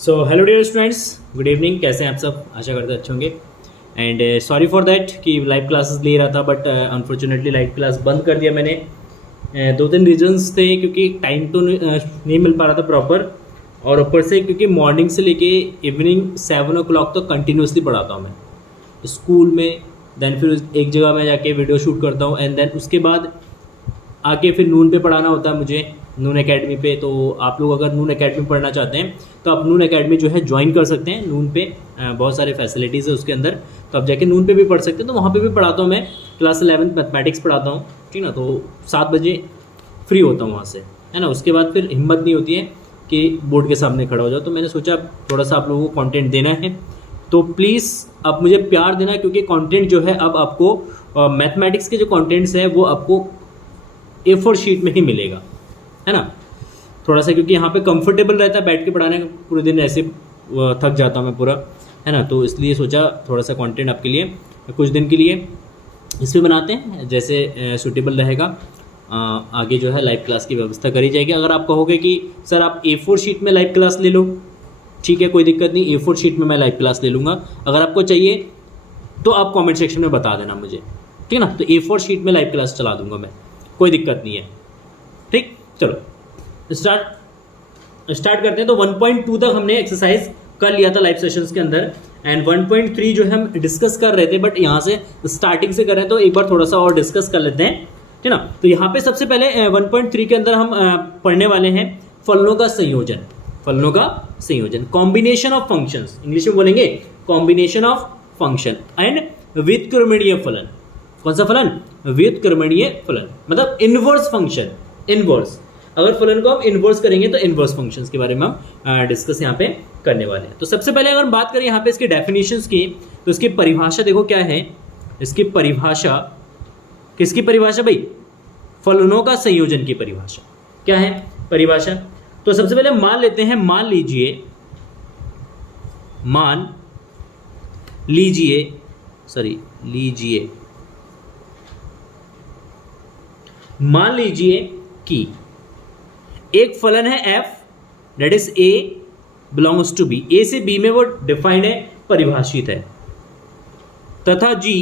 सो hello dear students, good evening. कैसे हैं आप सब? आशा करते अच्छे होंगे। एंड सॉरी फॉर दैट कि लाइव क्लासेस ले रहा था, बट अनफॉर्चुनेटली लाइव क्लास बंद कर दिया मैंने। दो तीन रीजंस थे, क्योंकि टाइम तो नहीं मिल पा रहा था प्रॉपर, और ऊपर से क्योंकि मॉर्निंग से लेके इवनिंग 7 o'clock तक कंटिन्यूसली पढ़ाता हूँ मैं स्कूल में। देन फिर एक जगह मैं जाके वीडियो शूट करता हूँ, एंड देन उसके बाद आके फिर नून पे पढ़ाना होता है मुझे, नून एकेडमी पे। तो आप लोग अगर नून एकेडमी पढ़ना चाहते हैं तो आप नून एकेडमी जो है ज्वाइन कर सकते हैं। नून पे बहुत सारे फैसिलिटीज़ है उसके अंदर, तो आप जाके नून पे भी पढ़ सकते हैं। तो वहाँ पे भी पढ़ाता हूँ मैं, क्लास 11th मैथमेटिक्स पढ़ाता हूँ, ठीक ना। तो 7 बजे फ्री होता हूँ वहाँ से, है ना। उसके बाद फिर हिम्मत नहीं होती है कि बोर्ड के सामने खड़ा हो जाओ। तो मैंने सोचा थोड़ा सा आप लोगों को कंटेंट देना है, तो प्लीज़ आप मुझे प्यार देना, क्योंकि कंटेंट जो है अब आपको मैथमेटिक्स के जो कंटेंट्स है वो आपको A4 शीट में ही मिलेगा, है ना। थोड़ा सा क्योंकि यहाँ पे कंफर्टेबल रहता है बैठ के पढ़ाने का, पूरे दिन ऐसे थक जाता हूँ मैं पूरा, है ना। तो इसलिए सोचा थोड़ा सा कंटेंट आपके लिए कुछ दिन के लिए इस पर बनाते हैं, जैसे सूटेबल रहेगा। आगे जो है लाइव क्लास की व्यवस्था करी जाएगी। अगर आप कहोगे कि सर आप A4 शीट में लाइव क्लास ले लो, ठीक है, कोई दिक्कत नहीं, A4 शीट में मैं लाइव क्लास ले लूँगा। अगर आपको चाहिए तो आप कॉमेंट सेक्शन में बता देना मुझे, ठीक है ना। तो A4 शीट में लाइव क्लास चला दूँगा मैं, कोई दिक्कत नहीं है, ठीक। चलो स्टार्ट करते हैं। तो 1.2 तक हमने एक्सरसाइज कर लिया था लाइव सेशंस के अंदर, एंड 1.3 जो है हम डिस्कस कर रहे थे, बट यहाँ से स्टार्टिंग से कर रहे हैं तो एक बार थोड़ा सा और डिस्कस कर लेते हैं, ठीक ना। तो यहाँ पे सबसे पहले 1.3 के अंदर हम पढ़ने वाले हैं फलनों का संयोजन। फलनों का संयोजन, कॉम्बिनेशन ऑफ फंक्शंस, इंग्लिश में बोलेंगे कॉम्बिनेशन ऑफ फंक्शन एंड व्युत्क्रमणीय फलन। कौन सा फलन? व्युत्क्रमणीय फलन, मतलब इनवर्स फंक्शन। इनवर्स, अगर फलन को हम इनवर्स करेंगे तो इनवर्स फंक्शंस के बारे में हम डिस्कस यहाँ पे करने वाले हैं। तो सबसे पहले अगर हम बात करें यहाँ पे इसके डेफिनेशंस की, तो इसकी परिभाषा देखो क्या है। इसकी परिभाषा, किसकी परिभाषा भाई? फलनों का संयोजन की परिभाषा। क्या है परिभाषा? तो सबसे पहले मान लेते हैं, मान लीजिए मान लीजिए कि एक फलन है f, that is a belongs to b, a से b में वो डिफाइंड है, परिभाषित है, तथा g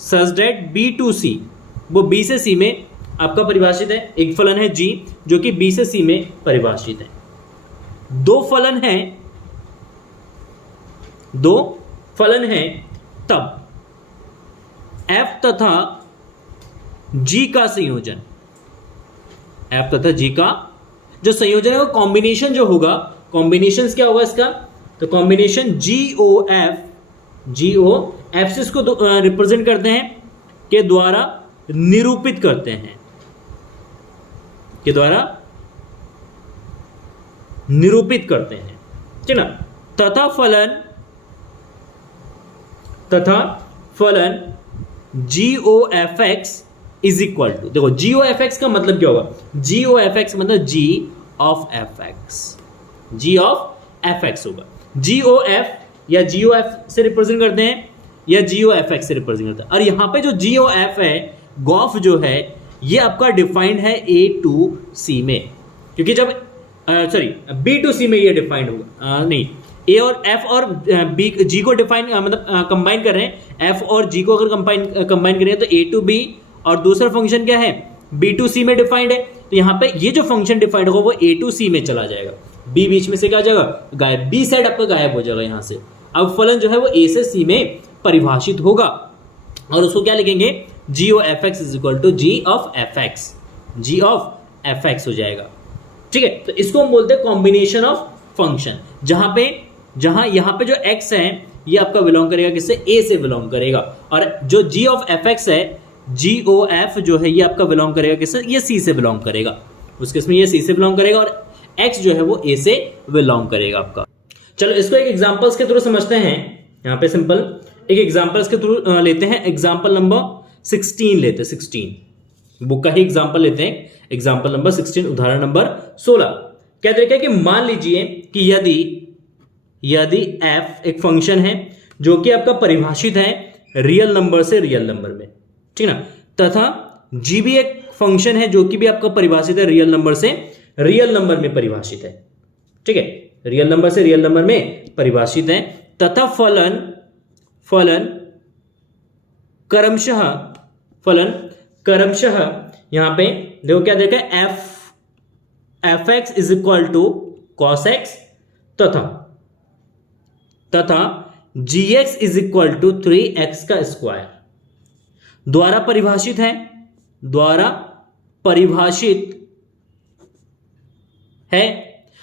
such that b to c, वो b से c में आपका परिभाषित है। एक फलन है g जो कि b से c में परिभाषित है। दो फलन हैं तब f तथा g का संयोजन, f तथा g का जो संयोजन है वो कॉम्बिनेशन जो होगा, कॉम्बिनेशन क्या होगा इसका? तो कॉम्बिनेशन GOF से इसको रिप्रेजेंट करते हैं, के द्वारा निरूपित करते हैं, ठीक ना। तथा फलन GOFX इज इक्वल टू, देखो GOFX का मतलब क्या होगा? GOFX मतलब G ऑफ FX होगा। GOF या GOF से रिप्रेजेंट करते हैं या GOFX से रिप्रेजेंट करते हैं। और यहां पे जो GOF है, गॉफ जो है, ये आपका डिफाइंड है A टू C में, क्योंकि जब B टू C में ये डिफाइंड होगा, नहीं, A और F और B G को डिफाइन मतलब कंबाइन कर रहे हैं। F और G को अगर कंबाइन करें तो A टू B, और दूसरा फंक्शन क्या है? B टू C में डिफाइंड है। तो यहाँ पे ये जो फंक्शन डिफाइंड होगा वो A टू C में चला जाएगा, B बीच में से क्या हो जाएगा? गायब, B साइड आपका गायब हो जाएगा यहाँ से। अब फलन जो है वो A से C में परिभाषित होगा, और उसको क्या लिखेंगे? GOFX is equal to G of FX हो जाएगा, ठीक है। तो इसको हम बोलते हैं कॉम्बिनेशन ऑफ फंक्शन, जहां यहाँ पे जो x है ये आपका बिलोंग करेगा किससे? A से बिलोंग करेगा, और जो G ऑफ FX है, GOF जो है ये आपका बिलोंग करेगा किससे? ये C से बिलोंग करेगा। उस केस में ये C से बिलोंग करेगा, और X जो है वो A से बिलोंग करेगा आपका। चलो इसको एक एग्जांपल्स के थ्रू समझते हैं। यहाँ पे सिंपल एक एग्जांपल्स के थ्रू लेते हैं। एग्जांपल नंबर 16 लेते हैं, 16 बुक का ही एग्जांपल लेते हैं। एग्जांपल नंबर 16, उदाहरण नंबर 16। क्या तरीका है कि मान लीजिए कि यदि f एक फंक्शन है जो कि आपका परिभाषित है रियल नंबर से रियल नंबर में, ठीक ना, तथा g भी एक फंक्शन है जो कि भी आपका परिभाषित है रियल नंबर से रियल नंबर में परिभाषित है, ठीक है, रियल नंबर से रियल नंबर में परिभाषित है, तथा फलन क्रमशः यहां पे देखो क्या देखा है, F X is equal to cos X तथा G X is equal to 3x का स्क्वायर द्वारा परिभाषित है।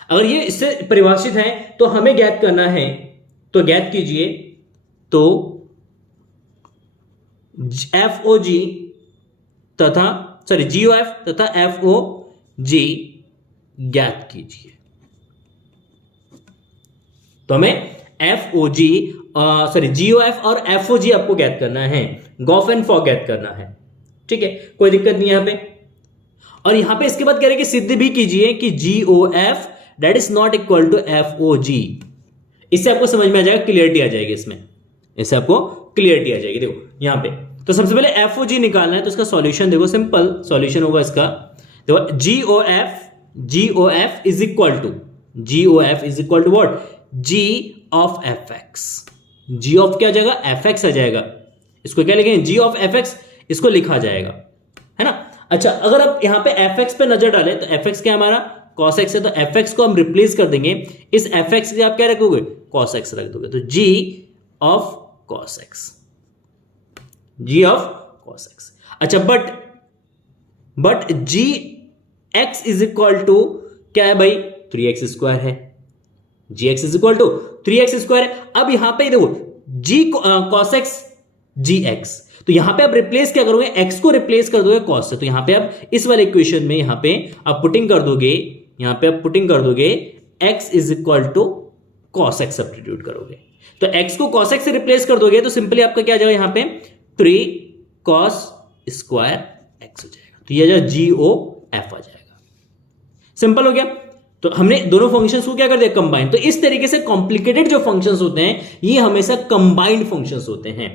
अगर ये इससे परिभाषित है तो हमें ज्ञात करना है, तो ज्ञात कीजिए, तो FOG तथा GOF तथा FOG ज्ञात कीजिए। तो हमें GOF और FOG आपको ज्ञात करना है, गॉफ एंड फॉ ज्ञात करना है, ठीक है, कोई दिक्कत नहीं यहां पे। और यहां पे इसके बाद कह रहे कि सिद्ध भी कीजिए कि GOF that is not equal to FOG। इससे आपको समझ में आ जाएगा, क्लियरिटी आ जाएगी इसमें, इससे आपको क्लियरिटी आ जाएगी। देखो यहां पे तो सबसे पहले FOG निकालना है, तो इसका सॉल्यूशन देखो, सिंपल सॉल्यूशन होगा इसका। देखो GOF is equal to what, G of FX। G of क्या आ जाएगा, FX आ जाएगा। इसको क्या लिखेंगे, G ऑफ FX, इसको लिखा जाएगा, है ना। अच्छा, अगर आप यहां पे FX पे नजर डालें तो FX क्या हमारा cos x है, तो FX को हम रिप्लेस कर देंगे, इस FX से आप क्या रखोगे, cos x रख दोगे, तो G of cos x, G of cos x। अच्छा, but G x is equal to क्या है भाई, 3x स्क्वायर है, gx is equal to 3x square है। अब यहां पे देखो g cos x gx, तो यहां पे आप रिप्लेस क्या करोगे, x को रिप्लेस कर दोगे cos से, तो यहां पे आप इस वाले इक्वेशन में यहां पे आप पुटिंग कर दोगे x is equal to cos x substitute करोगे, तो x को cos x से रिप्लेस कर दोगे, तो सिंपली आपका क्या आ जाएगा यहां पे 3 cos स्क्वायर x हो जाएगा, तो ये GOF आ जाएगा। सिंपल हो गया। तो हमने दोनों फंक्शंस को क्या कर दिया, कंबाइन। तो इस तरीके से कॉम्प्लिकेटेड जो फंक्शंस होते हैं ये हमेशा कंबाइंड फंक्शंस होते हैं,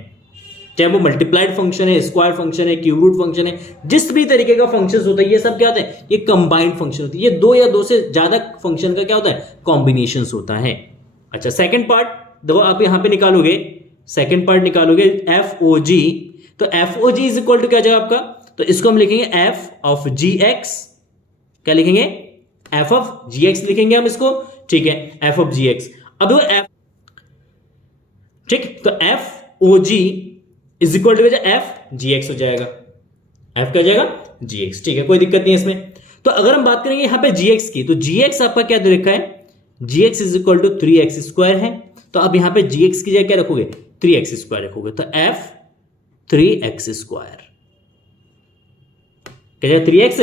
चाहे वो मल्टीप्लाइड फंक्शन है, स्क्वायर फंक्शन है, क्यूब रूट फंक्शन है, जिस भी तरीके का फंक्शंस होता है ये सब क्या होता है, ये कंबाइंड फंक्शन होती है। ये दो या दो से ज्यादा फंक्शन का क्या होता है, कॉम्बिनेशंस होता है। अच्छा, सेकंड पार्ट देखो, आप यहां पे निकालोगे, सेकंड पार्ट निकालोगे FOG, तो FOG इज इक्वल टू क्या जाएगा आपका, तो इसको हम लिखेंगे f ऑफ gx, क्या लिखेंगे, f ऑफ gx लिखेंगे हम इसको, ठीक है, f ऑफ gx। अब f, ठीक, तो FOG is equal to f gx हो जाएगा, f क्या जाएगा, gx, ठीक है, कोई दिक्कत नहीं है इसमें। तो अगर हम बात करेंगे यहां पे gx की, तो gx आपका क्या दे रखा है, gx is equal to 3x square है, तो अब यहां पे gx की जगह क्या रखोगे, 3x स्क्वायर रखोगे, तो f 3x स्क्वायर, क्या जाएगा, 3x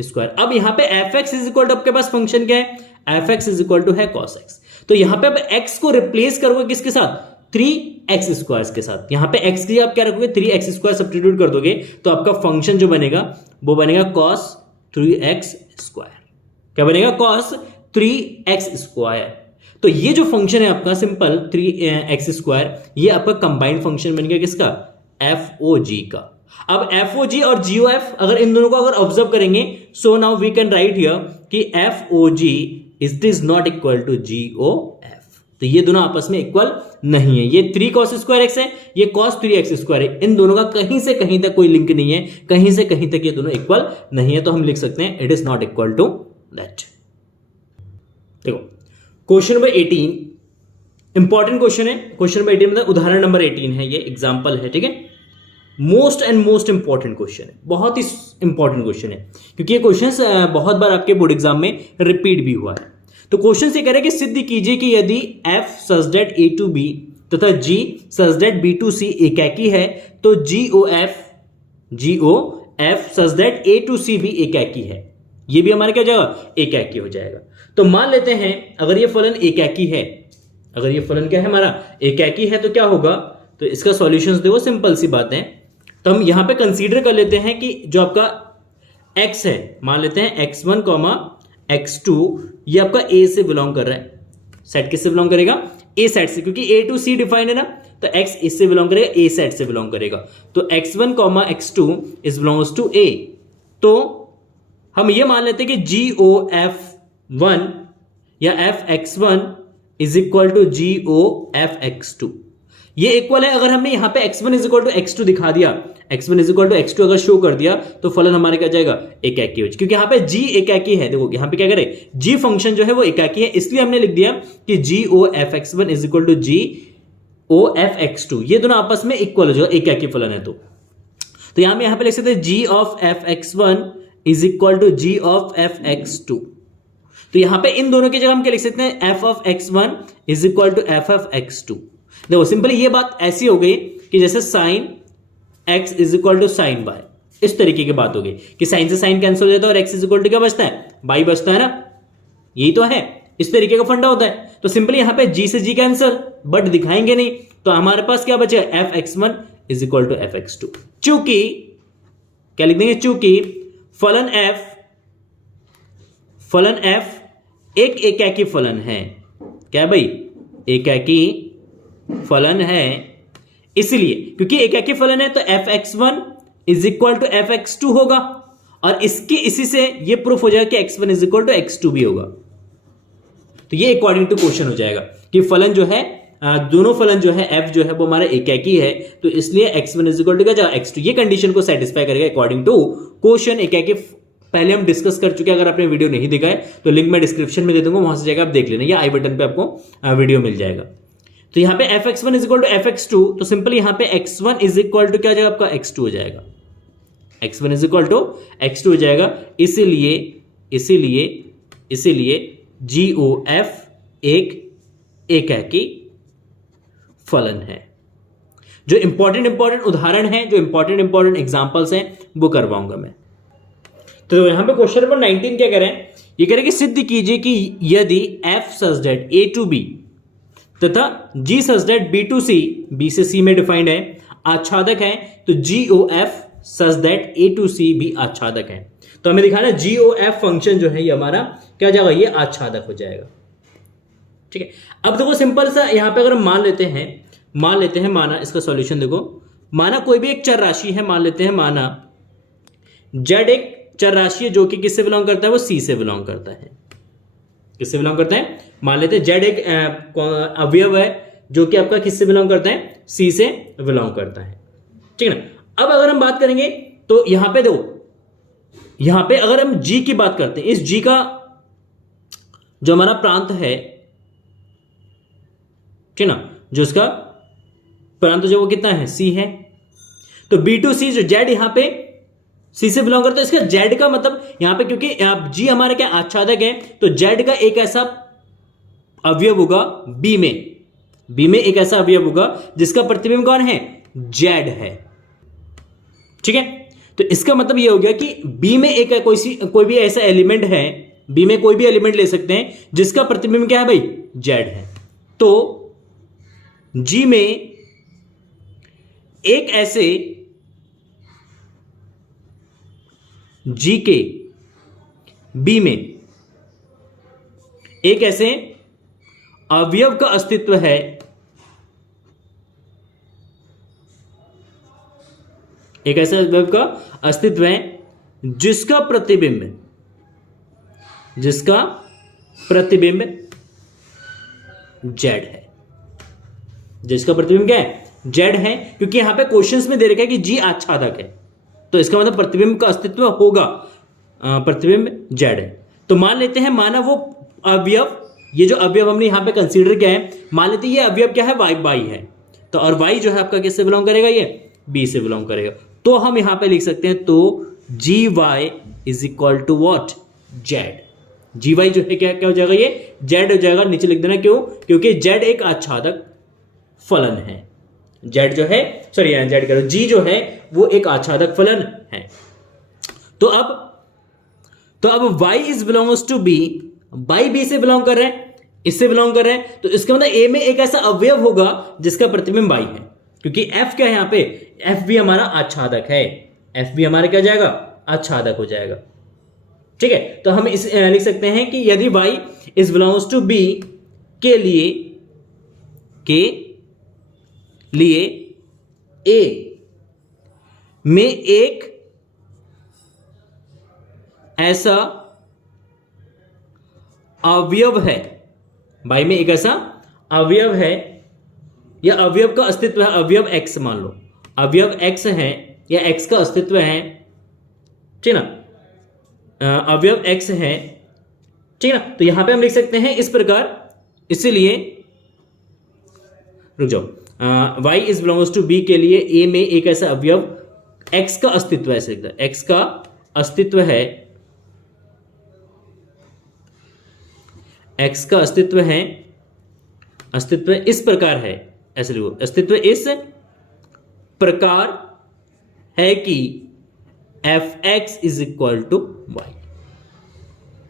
स्क्वायर। अब यहां पे fx इज इक्वल टू आपके पास फंक्शन क्या है, fx इज इक्वल टू है cos x, तो यहां पे अब x को रिप्लेस करोगे किसके साथ, 3x स्क्वायर के साथ। यहां पे x की आप क्या रखोगे, 3x स्क्वायर सब्स्टिट्यूट कर दोगे, तो आपका फंक्शन जो बनेगा वो बनेगा cos 3x स्क्वायर, क्या बनेगा, cos 3x स्क्वायर। तो ये जो फंक्शन है आपका सिंपल 3x स्क्वायर, ये आपका कंबाइंड फंक्शन बन गया किसका, FOG का। अब FOG और GOF अगर इन दोनों को अगर ऑब्जर्व करेंगे, so now we can write here कि FOG is not equal to GOF, तो ये दोनों आपस में इक्वल नहीं है। ये 3 cos स्क्वायर x है, ये cos 3x स्क्वायर है, इन दोनों का कहीं से कहीं तक कोई लिंक नहीं है, कहीं से कहीं तक ये दोनों इक्वल नहीं है, तो हम लिख सकते हैं it is not equal to that. देखो क्वेश्चन नंबर 18 इंपॉर्टेंट क्वेश्चन है, क्वेश्चन नंबर 18 मतलब उदाहरण नंबर 18 है, ये एग्जांपल है, ठीक है, most and most important question है, बहुत ही इंपॉर्टेंट क्वेश्चन है, क्योंकि ये क्वेश्चन बहुत बार आपके बोर्ड एग्जाम में रिपीट भी हुआ है। तो क्वेश्चन से कह रहे हैं कि सिद्ध कीजिए कि यदि f such that a to b तथा g such that b to c एकाकी है, तो GOF such that a to c भी एकाकी है, ये भी हमारे क्या जाएगा, एकाकी हो जाएगा। तो मान लेते हैं अगर ये फलन एकाकी है, अगर ये फलन क्या है हमारा, एकाकी है, तो क्या होगा, तो इसका सॉल्यूशंस देखो, सिंपल सी बात है। तो हम यहां पे कंसीडर कर लेते हैं कि जो आपका x है, मान लेते हैं x1, x2, ये आपका a से बिलोंग कर रहा है, सेट किससे बिलोंग करेगा, a सेट से, क्योंकि a to c डिफाइन है ना, तो x इससे बिलोंग करेगा, a सेट से बिलोंग करेगा, तो x1, x2 is belongs to a। तो हम ये मान लेते हैं कि GOF1 या f(x1) is equal to GOF(x2). ये इक्वल है, अगर हमने यहां पे x1 is equal to x2 दिखा दिया, x1 is equal to x2 अगर शो कर दिया, तो फलन हमारे क्या जाएगा, एकाकी हो जाएगा, क्योंकि यहां पे g एकाकी है। देखो यहां पे क्या करें, g फंक्शन जो है वो एकाकी है, इसलिए हमने लिख दिया कि GOF(x1) is equal to GOF(x2). ये दोनों आपस में इक्वल हो जाएगा, एकाकी फलन है। तो यहां पे लिख सकते हैं G(f(x1) is equal to G(f(x2). तो यहां पे इन दोनों की जगह हम क्या लिख सकते हैं, f(x1) is equal to f(x2). देखो सिंपली ये बात ऐसी हो गई कि जैसे sine x is equal to sine y, इस तरीके की बात हो गई कि साइन से साइन कैंसिल हो जाता है और x इज इक्वल टू क्या बचता है, y बचता है ना, यही तो है, इस तरीके का फंडा होता है। तो सिंपली यहां पे g से g कैंसिल, बट दिखाएंगे नहीं, तो हमारे पास क्या बचेगा, f(x1) is equal to f(x2). चूंकि क्या लिख देंगे, चूंकि फलन f एक एकाकी फलन है, क्या भाई, एकाकी फलन है, इसलिए क्योंकि एकाकी फलन है तो f(x1) is equal to f(x2) होगा, और इसी से ये प्रूफ हो जाएगा कि x1 is equal to x2 भी होगा। तो ये अकॉर्डिंग टू क्वेश्चन हो जाएगा कि फलन जो है, दोनों फलन जो है f जो है वो हमारा एकाकी है, तो इसलिए x1 इज इक्वल टू क्या, x2, ये कंडीशन को सेटिस्फाई करेगा अकॉर्डिंग टू क्वेश्चन। एकाकी पहले हम डिस्कस कर चुके हैं, अगर आपने वीडियो नहीं देखा है तो लिंक मैं डिस्क्रिप्शन में दे दूंगा, वहां से जाकर आप देख लेना, या आई बटन पे आपको वीडियो मिल जाएगा। तो यहां पे f(x1) is equal to f(x2), तो सिंपल यहां पे x1 इज इक्वल टू क्या जाएगा आपका, x2 हो जाएगा, x1 is equal to x2 हो जाएगा। इसीलिए GOF एक एकाकी फलन है। जो इंपॉर्टेंट उदाहरण है, जो इंपॉर्टेंट एग्जांपल्स हैं, वो करवाऊंगा मैं। तो यहां पे क्वेश्चन नंबर 19 क्या करें, ये करें कि सिद्ध कीजिए कि यदि f such that a to b तथा g such that b to c, b से c में डिफाइंड है, आच्छादक है, तो GOF such that a to c भी आच्छादक है। तो हमें दिखाना GOF फंक्शन जो है ये हमारा क्या जाएगा, ये आच्छादक हो जाएगा। ठीक है, अब देखो सिंपल सा यहां पे अगर हम मान लेते हैं माना इसका सॉल्यूशन देखो, माना कोई भी एक चर राशि है, मान लेते हैं माना z एक चर राशि है जो कि किससे बिलोंग करता है, वो c से बिलोंग करता है। किससे बिलोंग करता है, मान लेते हैं z एक अवयव है जो कि आपका किससे बिलोंग करता है, c से बिलोंग करता है। ठीक है ना। अब अगर हम बात करेंगे तो यहां पे देखो, यहां पे अगर हम g की बात करते हैं, इस g का जो हमारा प्रांत है, ठीक ना, जो इसका प्रांत जो वो कितना है, c है, तो b to c जो z यहां पे c से बिलोंग करता है, इसका z का मतलब यहां पे क्योंकि g हमारा क्या आच्छादक है, तो z का एक ऐसा अवयव होगा b में एक ऐसा अवयव होगा जिसका प्रतिबिंब कौन है, z है। ठीक है, तो इसका मतलब यह हो गया कि b में एक कोई भी ऐसा एलिमेंट है, b में कोई भी एलिमेंट ले सकते हैं जिसका प्रतिबिंब क्या है भाई, z है। तो g में एक ऐसे g के b में एक ऐसे अवयव का अस्तित्व है, एक ऐसे अवयव का अस्तित्व है जिसका प्रतिबिंब z है, जिसका प्रतिबिंब क्या है, z है, क्योंकि यहां पे क्वेश्चंस में दे रखा है कि g आच्छादक है, तो इसका मतलब प्रतिबिंब का अस्तित्व होगा, प्रतिबिंब z है। तो मान लेते हैं, माना वो अवयव, ये जो अवयव हमने यहां पे कंसीडर किया है, मान लेते हैं ये अवयव क्या है, y है, तो और y जो है आपका किससे बिलोंग करेगा, ये b से बिलोंग करेगा। तो हम यहां पे लिख सकते हैं, तो gy is equal to what, z। gy जो है क्या हो जाएगा, ये z हो जाएगा, नीचे लिख देना, क्यों, क्योंकि z एक आच्छादक फलन है, z जो है, सॉरी z करो, g जो है वो एक आच्छादक फलन है। तो अब y is belongs to b, y b से बिलोंग कर रहे हैं, इससे बिलोंग कर रहे हैं, तो इसका मतलब a में एक ऐसा अवयव होगा जिसका प्रतिबिंब y है, क्योंकि f क्या है यहां पे, f भी हमारा आच्छादक है, f भी हमारा क्या जाएगा, आच्छादक हो जाएगा। ठीक है, तो हम इस लिख सकते हैं कि यदि y is belongs to b के लिए a में एक ऐसा अवयव है, y में एक ऐसा अवयव है या अवयव का अस्तित्व है, अवयव x मान लो, अवयव x है या x का अस्तित्व है, ठीक ना, अवयव x है, ठीक ना, तो यहां पे हम लिख सकते हैं इस प्रकार, इसीलिए रुक जाओ, y is belongs to b के लिए a में एक ऐसा अवयव x का अस्तित्व है, ऐसे लिखता है, x का अस्तित्व है, x का अस्तित्व है, अस्तित्व इस प्रकार है, ऐसे लिखो, अस्तित्व इस प्रकार है कि fx is equal to Y,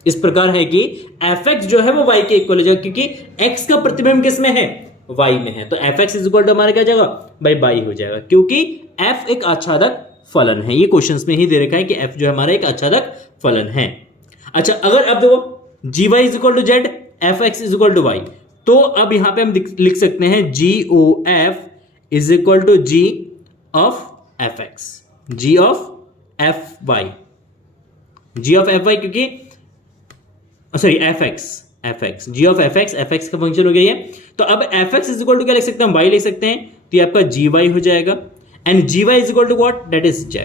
इस प्रकार है कि fx जो है वो y के इक्वल हो जाएगा, क्योंकि x का प्रतिबिंब किस में है, y में है, तो fx इज इक्वल टू हमारा क्या जाएगा, बाई हो जाएगा, क्योंकि f एक आच्छादक फलन है, ये क्वेश्चंस में ही दे रखा है कि f जो है हमारा एक आच्छादक फलन है। अच्छा, अगर अब देखो gy is equal to Z, fx is equal to y, तो अब यहां पे हम लिख सकते हैं GOF is equal to g of fx, g of fy, g of fy, क्योंकि sorry fx g of fx का फंक्शन हो गया ये, तो अब fx इज इक्वल टू क्या लिख सकते हैं, y लिख सकते हैं, तो ये आपका gy हो जाएगा, and gy is equal to what, that is z,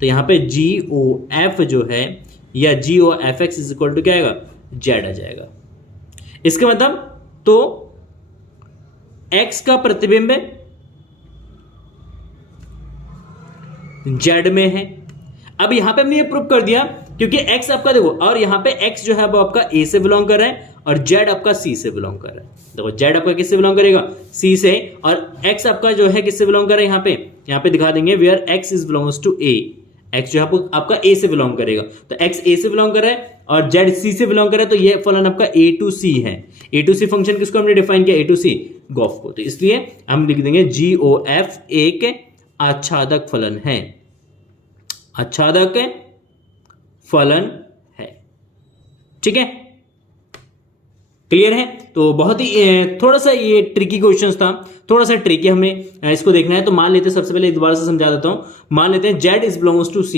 तो यहां पे GOF जो है या g O fx is equal to क्या आएगा, z आ जाएगा। इसका मतलब तो x का प्रतिबिंब z में है। अब यहां पे हमने ये प्रूव कर दिया, क्योंकि x आपका देखो, और यहां पे x जो है वो आपका a से बिलोंग कर रहा है और z आपका c से बिलोंग कर रहा है। देखो z आपका किससे बिलोंग करेगा, c से, और x आपका जो है किससे बिलोंग कर रहा है, यहां पे दिखा देंगे where x is belongs to a, x जो है आपका a से बिलोंग करेगा, तो x a से बिलोंग कर रहा है और z c से बिलोंग कर रहा है, तो ये फलन आपका a टू c है। a टू c फंक्शन किसको हमने डिफाइन किया, a टू c गॉफ को, तो इसलिए हम लिख देंगे GOF एक आच्छादक फलन है, आच्छादक फलन है, ठीक है, क्लियर है। तो बहुत ही थोड़ा सा ये ट्रिकी क्वेश्चंस था, थोड़ा सा ट्रिकी हमें इसको देखना है। तो मान लेते हैं, सबसे पहले दोबारा से समझा देता हूं, मान लेते हैं z is belongs to c,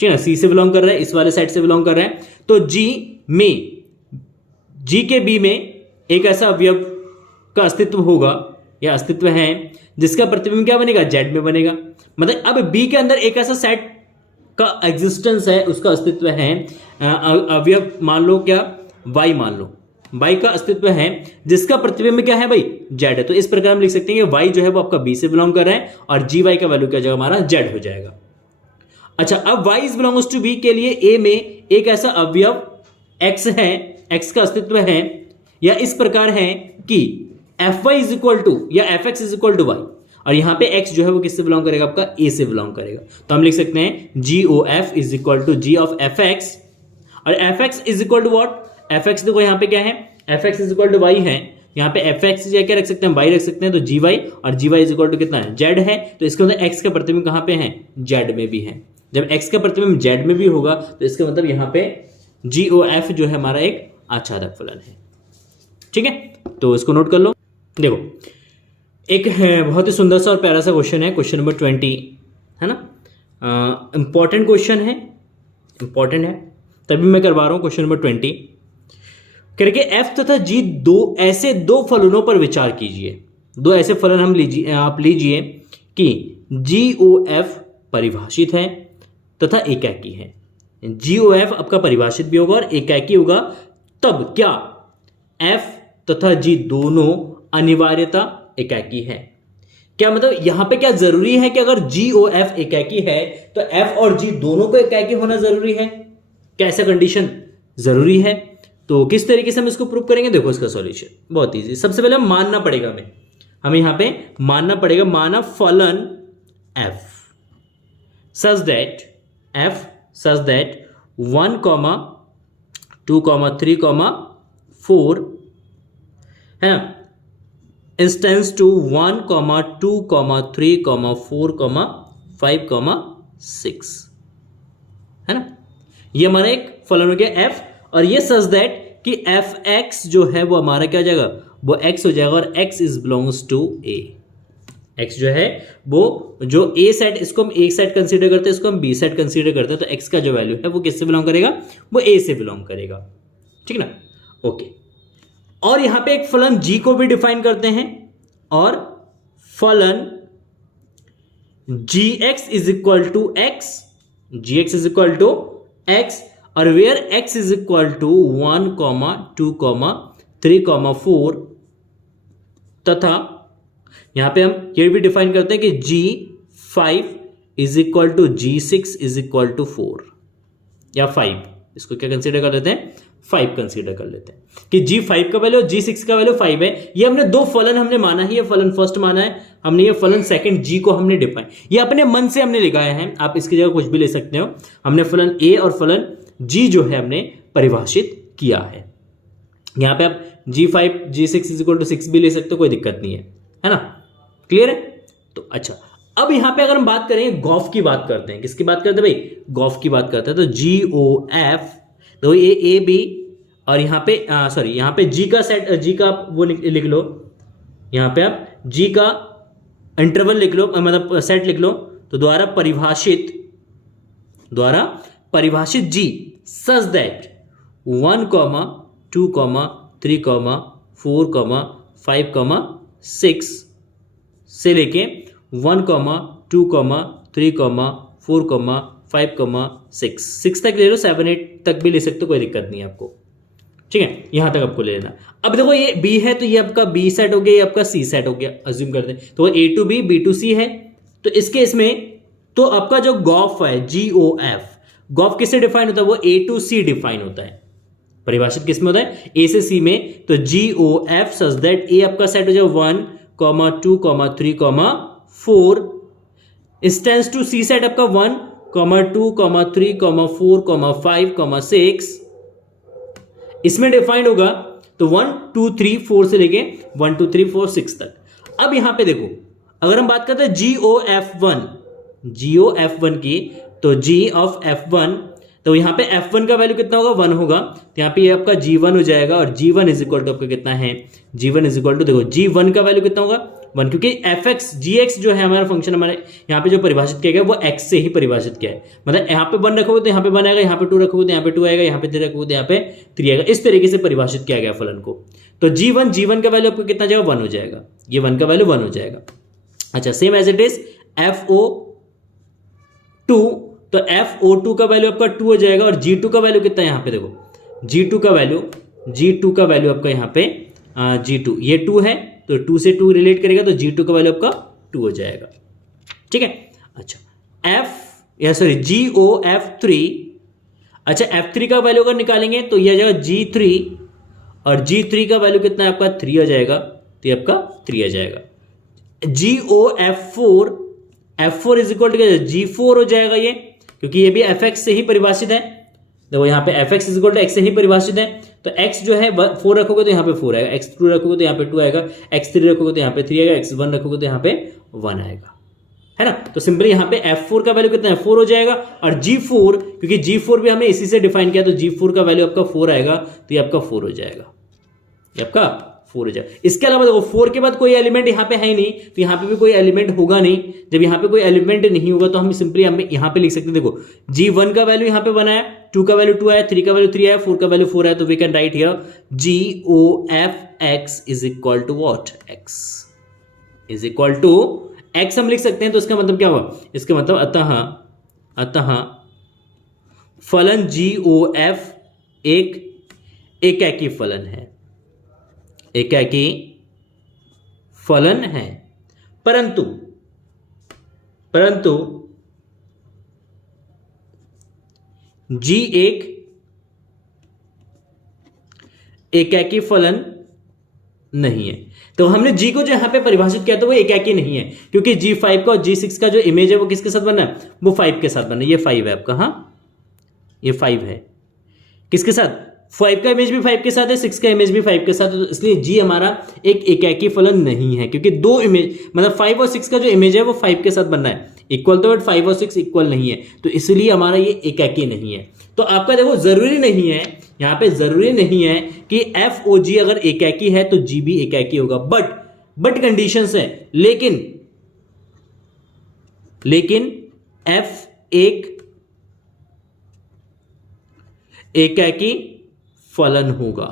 ठीक है, c से बिलोंग कर रहा है, इस वाले साइड से बिलोंग कर रहा है, तो g के b में एक ऐसा अवयव का अस्तित्व होगा या अस्तित्व है जिसका प्रतिबिंब क्या बनेगा, z में बनेगा। मतलब अब b के अंदर एक ऐसा सेट का एग्जिस्टेंस है, उसका अस्तित्व है, अवयव मान लो क्या, y मान लो, y का अस्तित्व है जिसका प्रतिबिंब क्या है भाई, z है। तो इस प्रकार हम लिख सकते हैं कि y जो है वो आपका b से बिलोंग कर रहा है और gy का वैल्यू क्या जाएगा, हमारा z हो जाएगा। अच्छा, अब y is belongs to b के लिए a में एक ऐसा अवयव x है, x का अस्तित्व है, या इस प्रकार है कि fy इज इक्वल टू या fx is equal to y, और यहां पे x जो है वो किससे बिलोंग करेगा, आपका a से बिलोंग करेगा, तो हम लिख सकते हैं GOF is equal to g of fx, और fx is equal to what, fx देखो यहाँ पे क्या है, fx is equal to y है, यहाँ पे fx क्या रख सकते हैं, y रख सकते हैं, तो gy, और gy इज इक्वल टू कितना है, z है, तो इसके मतलब x का प्रतिबिंब कहाँ पे है, z में भी है। जब x का प्रतिबिंब z में भी होगा तो इसका मतलब यहाँ पे GOF जो है हमारा एक आच्छादक फलन है, ठीक है, तो इसको नोट कर लो। देखो एक है बहुत ही सुंदर सा और प्यारा सा क्वेश्चन है, क्वेश्चन नंबर 20 है ना, इंपॉर्टेंट क्वेश्चन है, इंपॉर्टेंट है, तभी मैं करवा रहा हूं। क्वेश्चन नंबर 20 करके f तथा g ऐसे दो फलनों पर विचार कीजिए, दो ऐसे फलन हम लीजिए, आप लीजिए कि GOF परिभाषित है तथा एकाकी है। GOF आपका परिभाषित भी होगा और एकाकी होगा, तब क्या f तथा g दोनों अनिवार्यता एकाकी है। क्या मतलब यहां पे क्या जरूरी है कि अगर GOF एकाकी है तो f और g दोनों को एकाकी होना जरूरी है, क्या ऐसा कंडीशन जरूरी है? तो किस तरीके से हम इसको प्रूव करेंगे, देखो इसका सॉल्यूशन बहुत इजी। सबसे पहले मानना पड़ेगा हमें यहां पे मानना पड़ेगा, माना फलन f such that 1, 2, 3, 4 है ना, इंस्टेंस टू 1, 2, 3, 4, 5, 6 है ना, ये हमारा एक फलन हो गया f, और ये सच दैट कि fx जो है वो हमारा क्या हो जाएगा, वो x हो जाएगा, और x is belongs to a। x जो है वो जो a सेट, इसको हम a सेट कंसीडर करते हैं, इसको हम b सेट कंसीडर करते हैं, तो x का जो वैल्यू है वो किससे बिलोंग करेगा, वो a से बिलोंग करेगा, ठीक ना। ओके, और यहां पे एक फलन g को भी डिफाइन करते हैं, और फलन gx is equal to x, gx is equal to x, और where x is equal to 1, 2, 3, 4, तथा यहां पे हम ये भी डिफाइन करते हैं कि g5 is equal to g6 is equal to 4 या 5, इसको क्या कंसीडर कर लेते हैं, 5 कंसीडर कर लेते हैं कि g5 का वैल्यू g6 का वैल्यू 5 है। ये हमने दो फलन हमने माना है, ये फलन फर्स्ट माना है हमने, ये फलन सेकंड g को हमने डिफाइन, ये अपने मन से हमने लगाया है, आप इसकी जगह कुछ भी ले सकते हो। हमने फलन a और फलन g जो है हमने परिभाषित किया है। यहां पे आप g5 g6 is equal to 6 भी ले सकते हो, कोई दिक्कत नहीं है ना, क्लियर है। तो अच्छा, अब यहां पे अगर हम बात करें गॉफ की बात करते हैं, किसकी बात करते हैं भाई, गॉफ की बात करते हैं। तो GOF, तो ये ए बी, और यहां पे सॉरी यहां पे जी का सेट, जी का वो लिख लो, यहां पे आप जी का इंटरवल लिख लो, मतलब सेट लिख लो। तो द्वारा परिभाषित जी सच दैट 1, 2, 3, 4, 5, 6 से लेके 1, 2, 3, 4, 5, 6 तक ले लो, 7, 8 तक भी ले सकते हो, कोई दिक्कत नहीं है आपको, ठीक है, यहां तक आपको ले लेना। अब देखो ये बी है, तो ये आपका बी सेट हो गया, ये आपका सी सेट हो गया, अज्यूम करते हैं। तो ए टू बी, बी टू सी है, तो इस केस में तो आपका जो गॉफ है GOF, गॉफ किससे डिफाइन होता है, वो ए टू सी डिफाइन होता है, परिभाषित किस में होता है, ए से सी में। तो GOF सच दैट ए आपका सेट हो जाए 1, 2, 3, 4, इंस्टेंस टू सी सेट आपका 1, 2, 3, 4, 5, 6 इसमें डिफाइंड होगा। तो 1, 2, 3, 4 से लेके 1, 2, 3, 4, 6 तक। अब यहां पे देखो, अगर हम बात करते हैं GOF1 की, तो G ऑफ F1, तो यहां पे F1 का वैल्यू कितना होगा, 1 होगा, तो यहां पे ये आपका G1 हो जाएगा, और G1 इज इक्वल टू आपका कितना है, G1 इज इक्वल टू देखो G1 का वैल्यू कितना होगा, 1, क्योंकि Gx जो है हमारा फंक्शन, हमारे यहाँ पे जो परिभाषित किया गया वो x से ही परिभाषित किया है, मतलब यहाँ पे 1 रखोगे तो यहाँ पे 1 आएगा, यहाँ पे 2 रखोगे तो यहाँ पे 2 आएगा, यहाँ पे 3 रखोगे तो यहाँ पे 3 आएगा, इस तरीके से परिभाषित किया गया फलन को। तो G1 का वैल्यू आपको कितना जाएगा, 1 हो जाएगा, ये 1 का वैल्यू 1 हो जाएगा। अच्छा, same as it is FO2, तो FO2 का वैल्यू आपका 2 हो जाएगा, और G2 का वैल्यू कितना है, यहाँ पे देखो G2 का वैल्यू आपका यहाँ पे G2, ये 2 है, तो 2 से 2 रिलेट करेगा, तो G2 का वैल्यू आपका 2 हो जाएगा, ठीक है। अच्छा, GOF3, अच्छा F3 का वैल्यू अगर निकालेंगे तो यह आ जाएगा G3, और G3 का वैल्यू कितना है आपका 3 आ जाएगा, तो ये आपका 3 आ जाएगा। GOF4, F4 is equal to G4 हो जाएगा ये, क्योंकि ये भी fx से ही परिभाषित है, देखो यहाँ पे fx is equal to x से ही परिभाषित है, तो x जो है 4 रखोगे तो यहाँ पे 4 आएगा, x2 रखोगे तो यहाँ पे 2 आएगा, x3 रखोगे तो यहाँ पे 3 आएगा, x1 रखोगे तो यहाँ पे 1 आएगा, है ना। तो सिंपली यहाँ पे F4 का वैल्यू कितना है, 4 हो जाएगा, और G4, क्योंकि G4 भी हमने इसी से डिफाइन किया, तो G4 का वैल्यू आपका 4 आएगा, तो ये आपका 4 हो जाएगा, ये आपका 4 हो जाएगा। इसके अलावा देखो 4 के बाद कोई एलिमेंट यहाँ पे है ही नहीं, तो यहाँ पे भी कोई एलिमेंट होगा नहीं, जब यहाँ पे कोई एलिमेंट नहीं होगा तो हम सिंपली यहाँ पे लिख सकते हैं, देखो G1 का वैल्यू यहाँ पे बना है, 2 का वैल्यू 2 आया, 3 का वैल्यू 3 आया, 4 का वैल्यू 4 आया, तो we can write here GOFX is equal to what, x is equal to x हम लिख सकते हैं। तो इसका मतलब क्या हुआ, इसका मतलब अतः फलन GOF एक एकाकी फलन है, एकाकी फलन है, परंतु G एक एकाकी फलन नहीं है। तो हमने G को जो यहां पे परिभाषित किया तो वो एकाकी नहीं है, क्योंकि G5 का और G6 का जो इमेज है वो किसके साथ बना है, वो 5 के साथ बना है, ये 5 है आपका, हाँ ये 5 है, किसके साथ, 5 का इमेज भी 5 के साथ है, 6 का इमेज भी 5 के साथ है, तो इसलिए G हमारा एक एकाकी फलन नहीं है, क्योंकि दो इमेज मतलब 5 और 6 का जो इमेज है वो 5 के साथ बनना है, इक्वल तो बट 5 और 6 इक्वल नहीं है, तो इसलिए हमारा ये एकाकी नहीं है। तो आपका देखो जरूरी नहीं है, यहां पे जरूरी नहीं है कि FOG अगर एकाकी है तो G भी एकाकी होगा, बट कंडीशंस है, लेकिन F एक एकाकी फलन होगा,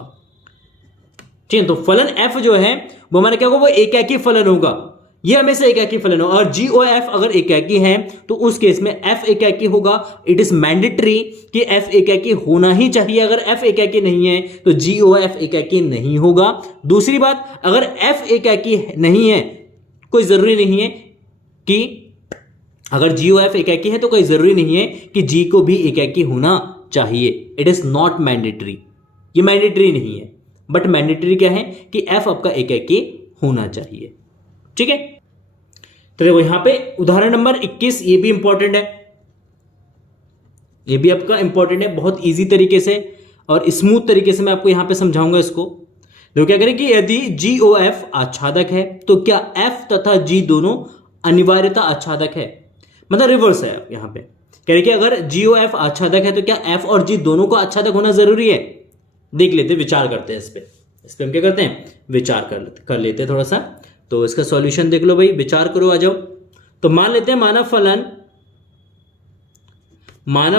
ठीक है। तो फलन f जो है वो हमारा क्या होगा, वो एकाकी फलन होगा, ये हमेशा एकाकी फलन होगा। और जी और एफ अगर एकाकी है तो उस केस में f एकाकी होगा। इट इज मैंडेटरी कि f एकाकी होना ही चाहिए। अगर f एकाकी नहीं है तो जी और एफ एकाकी नहीं होगा। दूसरी बात, अगर f एकाकी नहीं है, कोई जरूरी नहीं है कि अगर जी और एफ एकाकी है तो कोई जरूरी नहीं है कि जी को भी एकाकी होना चाहिए। इट इज नॉट मैंडेटरी, ये मैंडेटरी नहीं है, बट मैंडेटरी क्या है कि f आपका एकाकी होना चाहिए। ठीक है। तो देखो यहां पे उदाहरण नंबर 21, ये भी इंपॉर्टेंट है, ये भी आपका इंपॉर्टेंट है, बहुत इजी तरीके से और स्मूथ तरीके से मैं आपको यहां पे समझाऊंगा इसको। देखो क्या करें कि यदि जी ओ एफ आच्छादक है तो क्या f तथा g दोनों अनिवार्यता आच्छादक है, मतलब रिवर्स है। यहां पे कह रहे कि अगर जी ओ एफ आच्छादक है तो क्या f और g दोनों का आच्छादक होना जरूरी है। देख लेते, विचार करते हैं इस पे हम क्या करते हैं, विचार कर लेते हैं थोड़ा सा। तो इसका सॉल्यूशन देख लो भाई, विचार करो, आ जाओ। तो मान लेते हैं मानव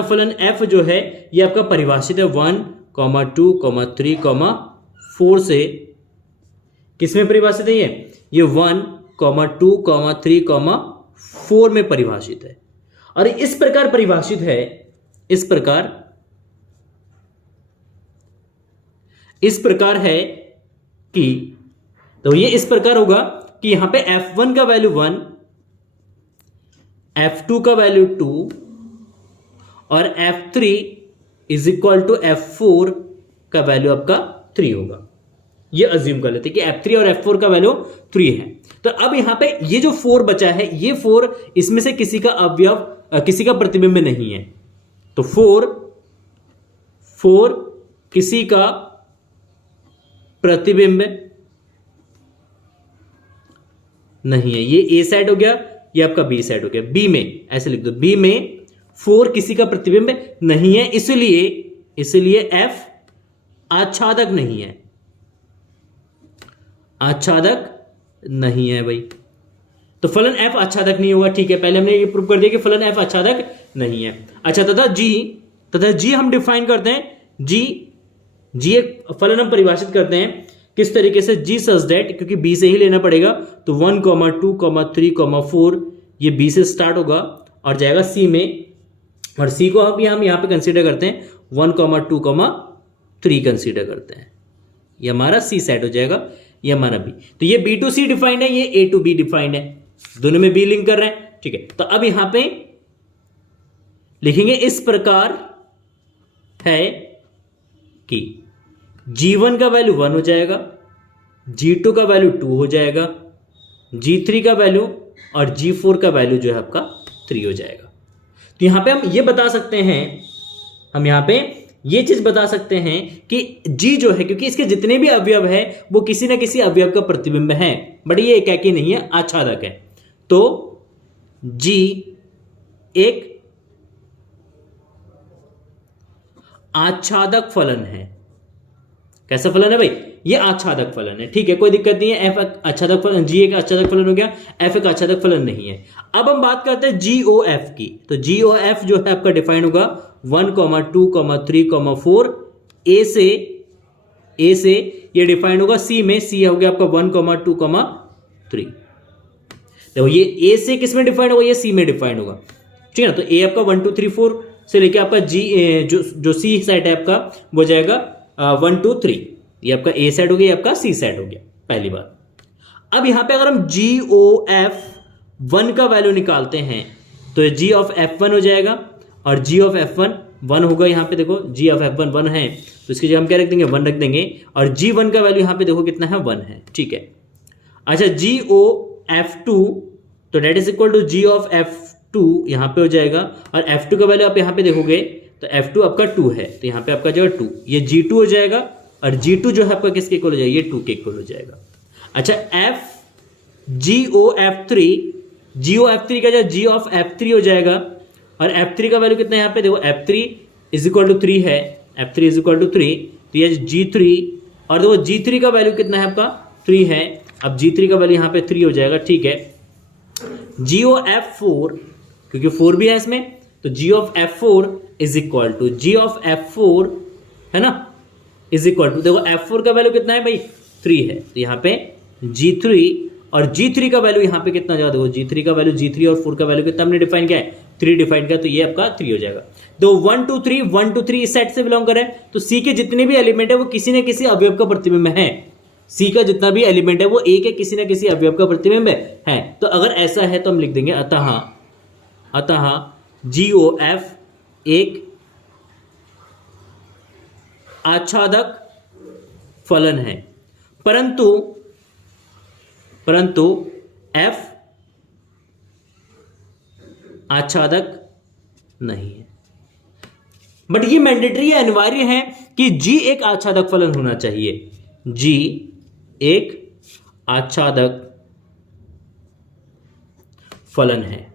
फलन f जो है ये आपका परिभाषित है 1, 2, 3, 4 से। किसमें परिभाषित है ये 1, 2, 3, 4 में परिभाषित है। और इस प्रकार परिभाषित है, इस प्रकार है कि, तो ये इस प्रकार होगा कि यहां पे f1 का वैल्यू 1, f2 का वैल्यू 2 और f3 is equal to f4 का वैल्यू आपका 3 होगा। ये अज्यूम कर लेते कि f3 और f4 का वैल्यू 3 है। तो अब यहां पे ये जो 4 बचा है, ये 4 इसमें से किसी का अवयव, किसी का प्रतिबिंब नहीं है। तो 4 किसी का प्रतिबिंब नहीं है। ये ए साइड हो गया, ये आपका बी साइड हो गया। बी में ऐसे लिख दो, बी में 4 किसी का प्रतिबिंब नहीं है, इसलिए एफ आच्छादक नहीं है, आच्छादक नहीं है भाई। तो फलन एफ आच्छादक नहीं होगा। ठीक है, पहले हमने ये प्रूव कर दिया कि फलन एफ आच्छादक नहीं है। अच्छा, तथा जी हम डिफाइन करते हैं। जी एक फलन हम परिभाषित करते हैं किस तरीके से, जी सच दैट, क्योंकि बी से ही लेना पड़ेगा, तो 1, 2, 3, 4 ये बी से स्टार्ट होगा और जाएगा सी में, और सी को हम यहाँ पे कंसीडर करते हैं 1, 2, 3 कंसीडर करते हैं। ये हमारा सी सेट हो जाएगा, ये हमारा बी। तो ये बी टू सी डिफाइंड है, ये ए टू बी डिफाइंड है, दोनों में बी लिंक कर रहे हैं। ठीक है, तो अब यहां पे लिखेंगे इस प्रकार है कि G1 का वैल्यू 1 हो जाएगा, G2 का वैल्यू 2 हो जाएगा, G3 का वैल्यू और G4 का वैल्यू जो है आपका 3 हो जाएगा। तो यहां पे हम ये बता सकते हैं, हम यहां पे ये चीज बता सकते हैं कि G जो है, क्योंकि इसके जितने भी अवयव है वो किसी ना किसी अवयव का प्रतिबिंब है, बट ये एकाकी नहीं है, आच्छादक है। तो G एक आच्छादक फलन है। कैसा फलन है भाई, ये आच्छादक फलन है। ठीक है, कोई दिक्कत नहीं है। एफ आच्छादक फलन, जी एक आच्छादक फलन हो गया, एफ एक आच्छादक फलन नहीं है। अब हम बात करते हैं जी ओ एफ की। तो जी ओ एफ जो है आपका डिफाइन होगा 1, 2, 3, 4 ए से ये डिफाइंड होगा सी में। सी हो गया आपका 1, 2, 3। देखो ये ए से किस में डिफाइंड होगा, ये सी में डिफाइंड होगा। ठीक है ना, तो ए आपका 1, 2, 3, 4 से लेके आपका जी जो सी सेट है आपका वो जाएगा 1, 2, 3। ये आपका ए सेट हो गया, ये आपका सी सेट हो गया, पहली बार। अब यहां पे अगर हम जी ओ एफ 1 का वैल्यू निकालते हैं तो जी ऑफ एफ 1 हो जाएगा, और जी ऑफ एफ 1 होगा। यहां पे देखो जी ऑफ एफ 1 है, तो इसकी जगह हम क्या रख देंगे, 1 रख देंगे। और जी 1 का वैल्यू यहां पे देखो कितना है, 1 है। ठीक है, अच्छा जी ओ एफ 2, तो that is equal to G of F 2 यहां पे हो जाएगा, और एफ 2 का वैल्यू आप यहां पे देखोगे तो एफ 2 आपका 2 है, तो यहां पे आपका जगह 2, ये जी 2 हो जाएगा, और जी 2 जो है आपका किसके इक्वल हो जाएगा, ये 2 के इक्वल हो जाएगा। अच्छा एफ जी ओ एफ 3, जी ओ एफ 3 का जो जी ऑफ एफ 3 हो जाएगा, और एफ 3 का वैल्यू कितना है यहाँ पे देखो, एफ 3 इज इक्वल टू 3 है, एफ 3 इज इक्वल टू 3, तो ये जी 3, और देखो जी 3 का वैल्यू कितना है आपका 3 है। अब जी 3 का वैल्यू यहाँ पे 3 हो जाएगा। ठीक है, जी ओ एफ 4, क्योंकि 4 भी है इसमें, तो G of F 4 is equal to G of F 4 है ना, इज इक्वल टू, देखो एफ 4 का वैल्यू कितना है भाई 3 है, तो यहाँ पे G3 और G3 का वैल्यू यहाँ पे कितना जाएगा, देखो G3 का वैल्यू, G3 और 4 का वैल्यू कितना हमने डिफाइन किया है, 3 डिफाइन किया, तो ये आपका 3 हो जाएगा। तो 1 2 3 1 2 3 इस सेट से बिलोंग करे, तो C के जितने भी एलिमेंट है वो किसी न किसी अवयव का प्रतिबिंब है। C का जितना भी एलिमेंट है वो A के किसी न किसी अवयव का प्रतिबिंब है। तो अगर ऐसा है तो हम लिख देंगे अतः GOF एक आच्छादक फलन है, परंतु F आच्छादक नहीं है। बट ये मैंडेटरी है, अनिवार्य है कि G एक आच्छादक फलन होना चाहिए, G एक आच्छादक फलन है।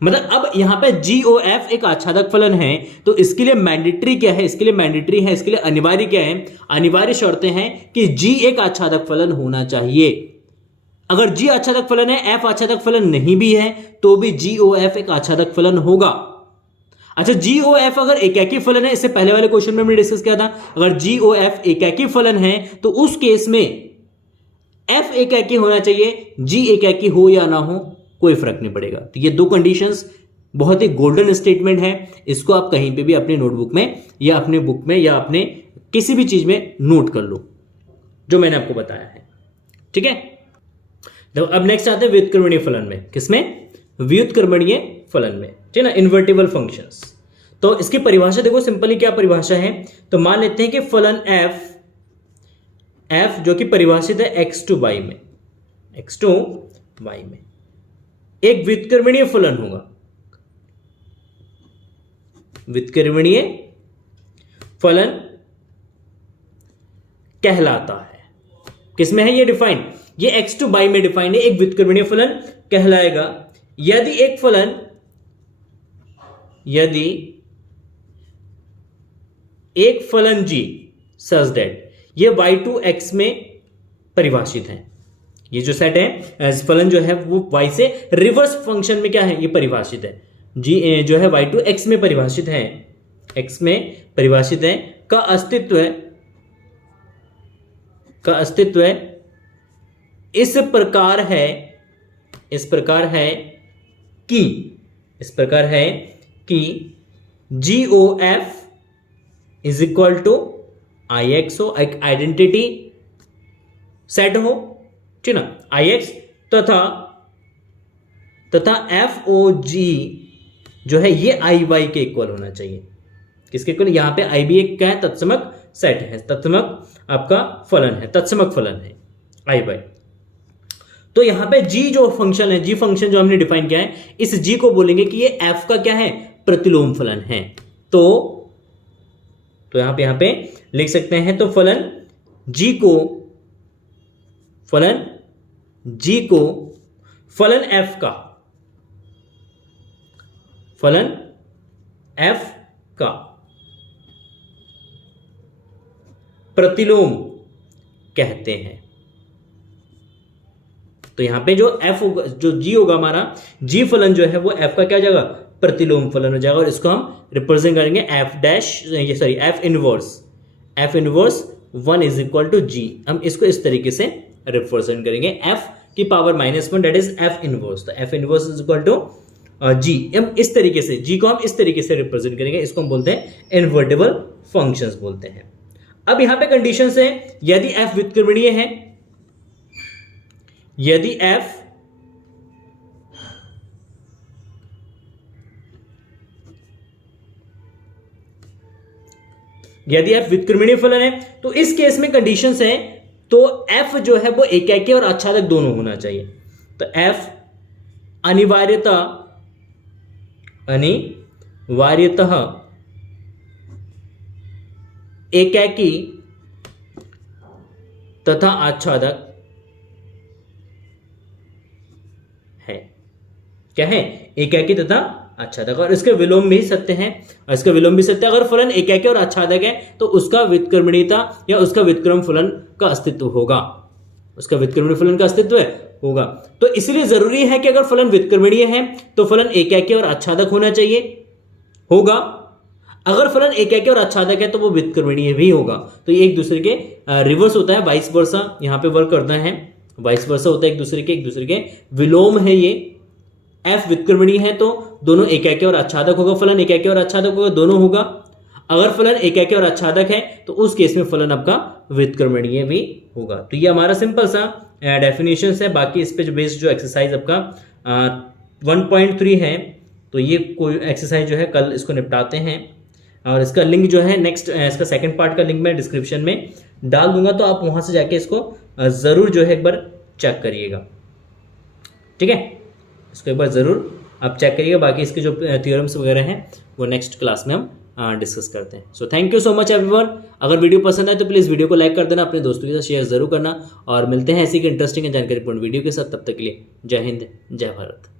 मतलब अब यहां पे GOF एक आच्छादक फलन है, तो इसके लिए मैंडेटरी क्या है, इसके लिए मैंडेटरी है, इसके लिए अनिवार्य क्या है, अनिवार्य शर्तें हैं कि G एक आच्छादक फलन होना चाहिए। अगर G आच्छादक फलन है, F आच्छादक फलन नहीं भी है, तो भी GOF एक आच्छादक फलन होगा। अच्छा, GOF अगर एकाकी फलन है, इससे पहले वाले क्वेश्चन में हमने डिस्कस किया था, अगर GOF एकाकी फलन है तो उस केस में F एकाकी होना चाहिए, G एकाकी हो या ना हो कोई फर्क नहीं पड़ेगा। तो ये दो कंडीशंस बहुत ही गोल्डन स्टेटमेंट है, इसको आप कहीं पे भी अपने नोटबुक में या अपने बुक में या अपने किसी भी चीज में नोट कर लो जो मैंने आपको बताया है। ठीक है, तो अब नेक्स्ट आते हैं व्युत्क्रमणीय फलन में। किसमें? व्युत्क्रमणीय फलन में, ठीक है ना, इन्वर्टिबल फंक्शंस। तो इसकी परिभाषा देखो, सिंपली क्या परिभाषा है, तो मान लेते हैं कि फलन f जो कि परिभाषित है x टू y में, x टू y में एक व्युत्क्रमणीय फलन होगा। व्युत्क्रमणीय फलन कहलाता है, किसमें है ये डिफाइंड, ये x टू y में डिफाइंड है, एक व्युत्क्रमणीय फलन कहलाएगा यदि एक फलन g सच दैट ये y टू x में परिभाषित है। ये जो सेट है फलन जो है वो y से रिवर्स फंक्शन में क्या है, ये परिभाषित है। g जो है y टू x में परिभाषित है, x में परिभाषित है, का अस्तित्व है इस प्रकार है कि GOF is equal to IX हो, एक आइडेंटिटी सेट हो, ठीक ना, IX तथा FOG जो है ये IY के इक्वल होना चाहिए। किसके इक्वल? यहां पे I भी एक क्या है, तत्समक सेट है, तत्समक आपका फलन है, तत्समक फलन है IY। तो यहां पे G जो फंक्शन है, G फंक्शन जो हमने डिफाइन किया है, इस G को बोलेंगे कि ये F का क्या है, प्रतिलोम फलन है। तो यहां पे लिख सकते हैं, तो फलन G को फलन F का प्रतिलोम कहते हैं। तो यहां पे जो F होगा, जो G होगा हमारा, G फलन जो है वो F का क्या जाएगा, प्रतिलोम फलन हो जाएगा, और इसको हम रिप्रेजेंट करेंगे F inverse 1 is equal to G। हम इसको इस तरीके से रिप्रेजेंट करेंगे, F की power -1 that is F inverse. तो F inverse is equal to G। हम इस तरीके से G को हम इस तरीके से रिप्रेजेंट करेंगे, इसको हम बोलते हैं इन्वर्टिबल फंक्शंस बोलते हैं। अब यहां पे कंडीशंस है, यदि F व्युत्क्रमणीय है, यदि F व्युत्क्रमणीय फलन है, तो इस केस में कंडीशंस है, तो F जो है वो एकाकी और आच्छादक दोनों होना चाहिए। तो F अनिवार्यतः एकाकी तथा आच्छादक है। क्या है? एकाकी तथा आच्छादक, और इसके विलोम भी सत्य है, अगर फलन एकाकी और आच्छादक है तो उसका व्युत्क्रमणीयता या उसका व्युत्क्रम फलन का अस्तित्व होगा, होगा। तो इसलिए जरूरी है कि अगर फलन व्युत्क्रमणीय है तो फलन एकाकी और आच्छादक होना चाहिए, होगा। अगर फलन एकाकी और आच्छादक है तो वो व्युत्क्रमणीय भी होगा। तो ये एक दूसरे के रिवर्स होता है, वाइस वर्सा यहाँ पे वर्क करना है, वाइस वर्सा होता है एक दूसरे के विलोम है ये। एफ व्युत्क्रमणीय है तो दोनों एकाकी और आच्छादक होगा, फलन एकाकी और आच्छादक होगा, दोनों होगा। अगर फलन एकाकी और आच्छादक है तो उस केस में फलन आपका व्युत्क्रमणीय भी होगा। तो ये हमारा सिंपल सा डेफिनेशन है। बाकी इस पे जो बेस्ड जो एक्सरसाइज आपका 1.3 है, तो ये कोई एक्सरसाइज जो है कल इसको निपटाते हैं, और इसका लिंक जो है नेक्स्ट इसका सेकंड पार्ट का लिंक मैं डिस्क्रिप्शन में डाल दूंगा, तो आप वहां से जाके इसको जरूर जो है एक बार चेक करिएगा, ठीक है। इसको एक बार जरूर आप चेक करिएगा। बाकी इसके जो थ्योरम्स वगैरह हैं वो नेक्स्ट क्लास में हम डिस्कस करते हैं। So thank you so much everyone. अगर वीडियो पसंद आए तो प्लीज़ वीडियो को लाइक कर देना, अपने दोस्तों के साथ शेयर जरूर करना, और मिलते हैं ऐसी इंटरेस्टिंग एंड जानकारीपूर्ण वीडियो के साथ। तब तक के लिए जय हिंद, जय भारत।